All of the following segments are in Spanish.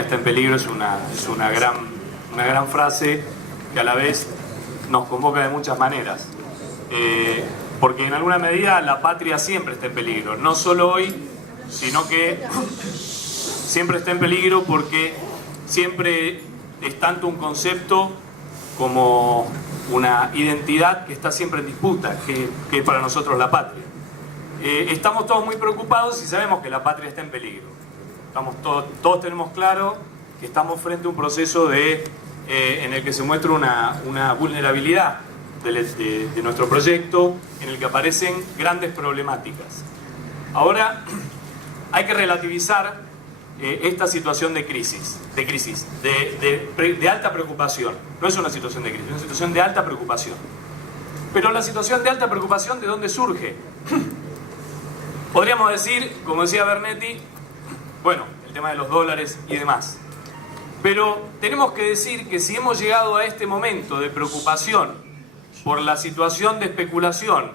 patria está en peligro es una gran frase que a la vez nos convoca de muchas maneras. Porque en alguna medida la patria siempre está en peligro, no solo hoy, sino que siempre está en peligro porque siempre es tanto un concepto como una identidad que está siempre en disputa, que es para nosotros la patria. Estamos todos muy preocupados y sabemos que la patria está en peligro. Todos tenemos claro que estamos frente a un proceso en el que se muestra una vulnerabilidad de nuestro proyecto, en el que aparecen grandes problemáticas. Ahora hay que relativizar esta situación de crisis, de alta preocupación. No es una situación de crisis, es una situación de alta preocupación. Pero la situación de alta preocupación, ¿de dónde surge? Podríamos decir, como decía Bernetti, bueno, el tema de los dólares y demás. Pero tenemos que decir que si hemos llegado a este momento de preocupación por la situación de especulación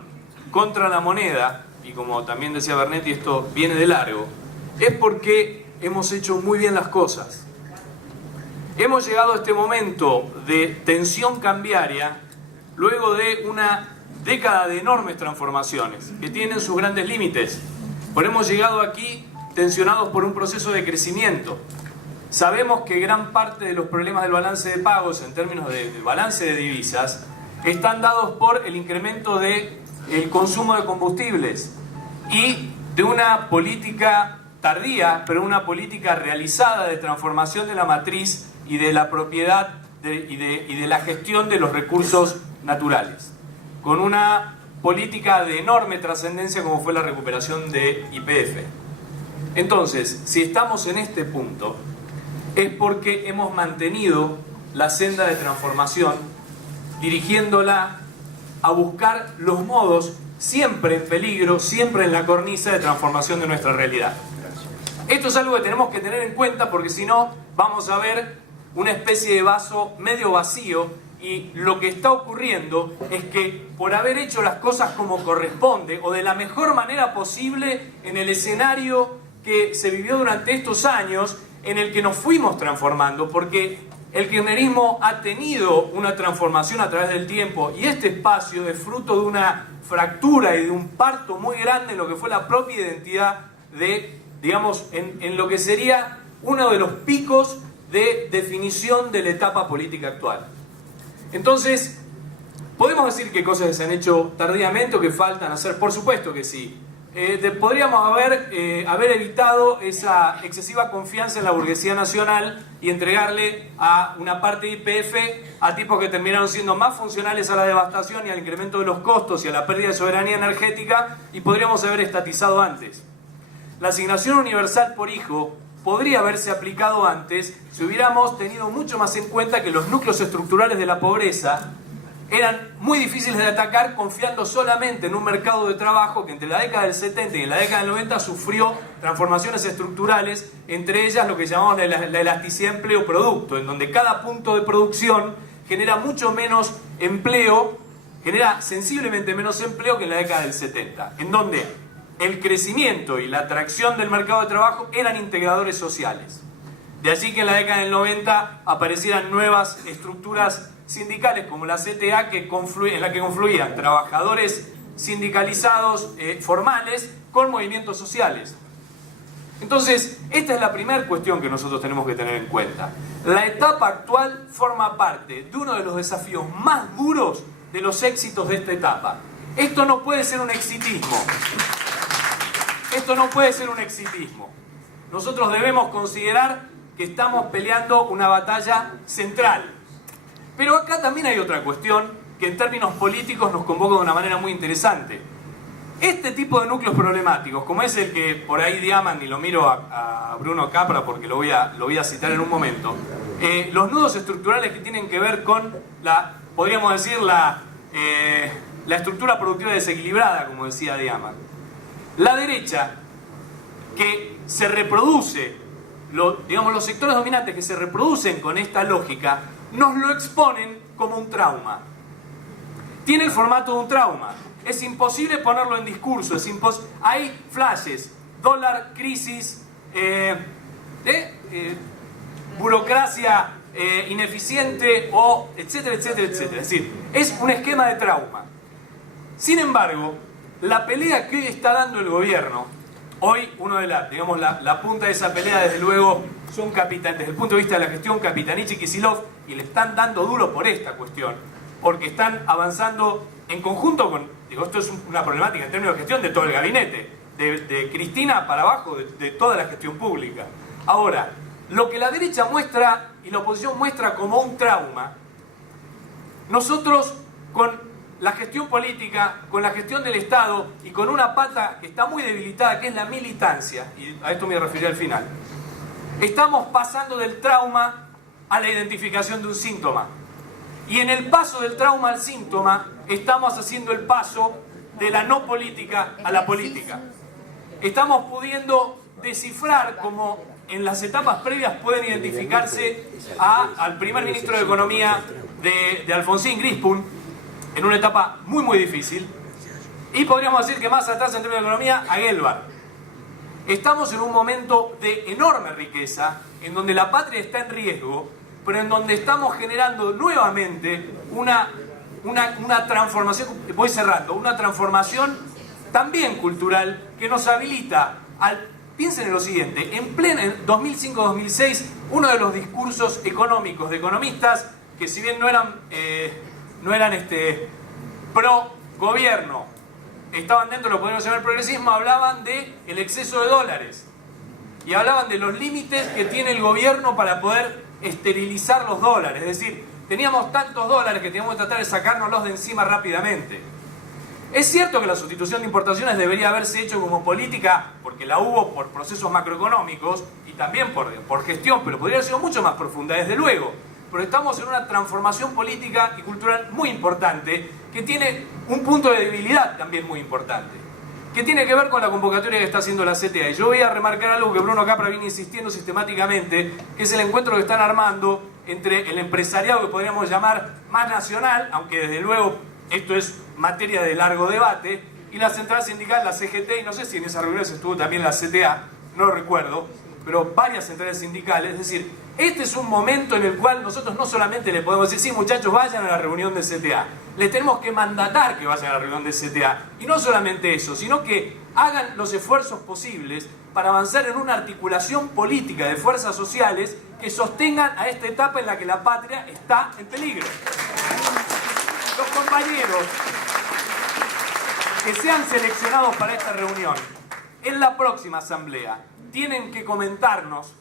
contra la moneda, y como también decía Bernetti, esto viene de largo, es porque hemos hecho muy bien las cosas. Hemos llegado a este momento de tensión cambiaria luego de una década de enormes transformaciones que tienen sus grandes límites. Pero hemos llegado aquí tensionados por un proceso de crecimiento. Sabemos que gran parte de los problemas del balance de pagos en términos del balance de divisas están dados por el incremento del consumo de combustibles y de una política tardía, pero una política realizada de transformación de la matriz y de la propiedad y de la gestión de los recursos naturales, con una política de enorme trascendencia como fue la recuperación de YPF. Entonces, si estamos en este punto, es porque hemos mantenido la senda de transformación, dirigiéndola a buscar los modos, siempre en peligro, siempre en la cornisa de transformación de nuestra realidad. Esto es algo que tenemos que tener en cuenta porque si no vamos a ver una especie de vaso medio vacío, y lo que está ocurriendo es que por haber hecho las cosas como corresponde o de la mejor manera posible en el escenario que se vivió durante estos años en el que nos fuimos transformando, porque el kirchnerismo ha tenido una transformación a través del tiempo y este espacio es fruto de una fractura y de un parto muy grande en lo que fue la propia identidad en lo que sería uno de los picos de definición de la etapa política actual. Entonces, ¿podemos decir que cosas se han hecho tardíamente o que faltan hacer? Por supuesto que sí. Podríamos haber evitado esa excesiva confianza en la burguesía nacional y entregarle a una parte de YPF a tipos que terminaron siendo más funcionales a la devastación y al incremento de los costos y a la pérdida de soberanía energética, y podríamos haber estatizado antes. La asignación universal por hijo podría haberse aplicado antes si hubiéramos tenido mucho más en cuenta que los núcleos estructurales de la pobreza eran muy difíciles de atacar confiando solamente en un mercado de trabajo que entre la década del 70 y la década del 90 sufrió transformaciones estructurales, entre ellas lo que llamamos la elasticidad empleo-producto, en donde cada punto de producción genera mucho menos empleo, genera sensiblemente menos empleo que en la década del 70, en donde el crecimiento y la atracción del mercado de trabajo eran integradores sociales. De allí que en la década del 90 aparecieran nuevas estructuras sindicales como la CTA en la que confluían trabajadores sindicalizados formales con movimientos sociales. Entonces, esta es la primera cuestión que nosotros tenemos que tener en cuenta. La etapa actual forma parte de uno de los desafíos más duros de los éxitos de esta etapa. Esto no puede ser un exitismo. Esto no puede ser un exitismo. Nosotros debemos considerar que estamos peleando una batalla central. Pero acá también hay otra cuestión que en términos políticos nos convoca de una manera muy interesante. Este tipo de núcleos problemáticos, como es el que por ahí diaman, y lo miro a Bruno Capra porque lo voy a citar en un momento, los nudos estructurales que tienen que ver con podríamos decir, la estructura productiva desequilibrada, como decía Diaman. La derecha, que se reproduce, los sectores dominantes que se reproducen con esta lógica, nos lo exponen como un trauma. Tiene el formato de un trauma. Es imposible ponerlo en discurso. Hay flashes, dólar, crisis, burocracia ineficiente, o etcétera, etcétera, etcétera. Es decir, es un esquema de trauma. Sin embargo, la pelea que hoy está dando el gobierno, hoy uno de la punta de esa pelea, desde luego, son desde el punto de vista de la gestión, Capitanich y Kicillof, y le están dando duro por esta cuestión, porque están avanzando en conjunto con, esto es una problemática en términos de gestión de todo el gabinete, de Cristina para abajo, de toda la gestión pública. Ahora, lo que la derecha muestra y la oposición muestra como un trauma, nosotros con la gestión política, con la gestión del Estado y con una pata que está muy debilitada, que es la militancia, y a esto me referiré al final, estamos pasando del trauma a la identificación de un síntoma. Y en el paso del trauma al síntoma, estamos haciendo el paso de la no política a la política. Estamos pudiendo descifrar como en las etapas previas pueden identificarse al primer ministro de Economía de Alfonsín, Grispun, en una etapa muy muy difícil, y podríamos decir que más atrás en términos de economía a Gelbar. Estamos en un momento de enorme riqueza, en donde la patria está en riesgo, pero en donde estamos generando nuevamente una transformación, voy cerrando, una transformación también cultural que nos habilita al... Piensen en lo siguiente, en 2005-2006, uno de los discursos económicos de economistas, que si bien no eran pro gobierno, estaban dentro de lo que podemos llamar progresismo, hablaban del exceso de dólares. Y hablaban de los límites que tiene el gobierno para poder esterilizar los dólares. Es decir, teníamos tantos dólares que teníamos que tratar de sacárnoslos de encima rápidamente. Es cierto que la sustitución de importaciones debería haberse hecho como política, porque la hubo por procesos macroeconómicos y también por gestión, pero podría haber sido mucho más profunda, desde luego. Pero estamos en una transformación política y cultural muy importante, que tiene un punto de debilidad también muy importante, que tiene que ver con la convocatoria que está haciendo la CTA. Y yo voy a remarcar algo que Bruno Capra viene insistiendo sistemáticamente, que es el encuentro que están armando entre el empresariado, que podríamos llamar más nacional, aunque desde luego esto es materia de largo debate, y la central sindical, la CGT, y no sé si en esa reunión estuvo también la CTA, no lo recuerdo, pero varias centrales sindicales. Es decir, este es un momento en el cual nosotros no solamente le podemos decir, sí muchachos, vayan a la reunión de CTA, les tenemos que mandatar que vayan a la reunión de CTA, y no solamente eso, sino que hagan los esfuerzos posibles para avanzar en una articulación política de fuerzas sociales que sostengan a esta etapa en la que la patria está en peligro. Los compañeros que sean seleccionados para esta reunión, en la próxima asamblea, tienen que comentarnos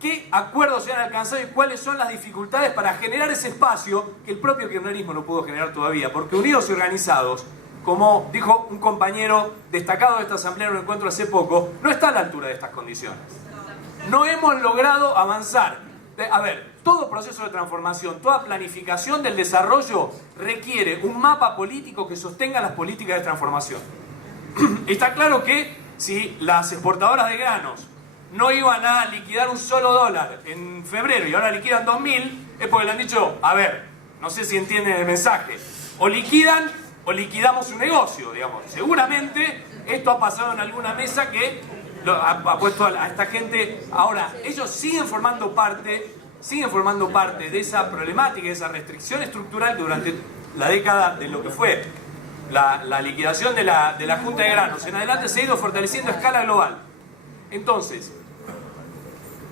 qué acuerdos se han alcanzado y cuáles son las dificultades para generar ese espacio que el propio kirchnerismo no pudo generar todavía, porque unidos y organizados, como dijo un compañero destacado de esta asamblea en un encuentro hace poco, no está a la altura de estas condiciones. No hemos logrado avanzar. A ver, todo proceso de transformación, toda planificación del desarrollo requiere un mapa político que sostenga las políticas de transformación. Está claro que si las exportadoras de granos no iban a liquidar un solo dólar en febrero y ahora liquidan 2.000, es porque le han dicho, a ver, no sé si entienden el mensaje, o liquidan o liquidamos un negocio, digamos. Seguramente esto ha pasado en alguna mesa que ha puesto a esta gente. Ahora, ellos siguen formando parte de esa problemática, de esa restricción estructural que durante la década de lo que fue la liquidación de la Junta de Granos en adelante se ha ido fortaleciendo a escala global. Entonces,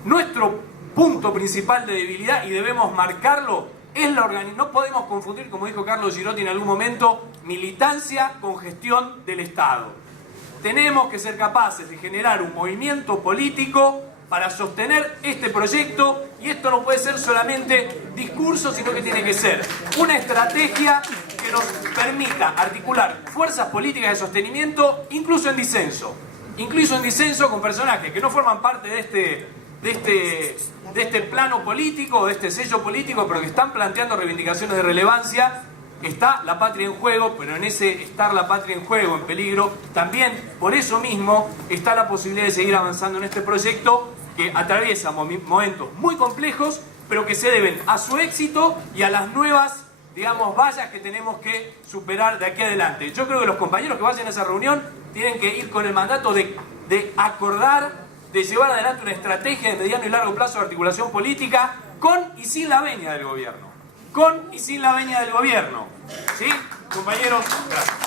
nuestro punto principal de debilidad, y debemos marcarlo, es la organización. No podemos confundir, como dijo Carlos Girotti en algún momento, militancia con gestión del Estado. Tenemos que ser capaces de generar un movimiento político para sostener este proyecto, y esto no puede ser solamente discurso, sino que tiene que ser una estrategia que nos permita articular fuerzas políticas de sostenimiento, incluso en disenso con personajes que no forman parte de este plano político, de este sello político, pero que están planteando reivindicaciones de relevancia. Está la patria en juego, pero en ese estar la patria en juego, en peligro, también por eso mismo está la posibilidad de seguir avanzando en este proyecto que atraviesa momentos muy complejos, pero que se deben a su éxito y a las nuevas, digamos, vallas que tenemos que superar de aquí adelante. Yo creo que los compañeros que vayan a esa reunión tienen que ir con el mandato de acordar de llevar adelante una estrategia de mediano y largo plazo de articulación política con y sin la venia del gobierno. Con y sin la venia del gobierno. ¿Sí? Compañeros, gracias.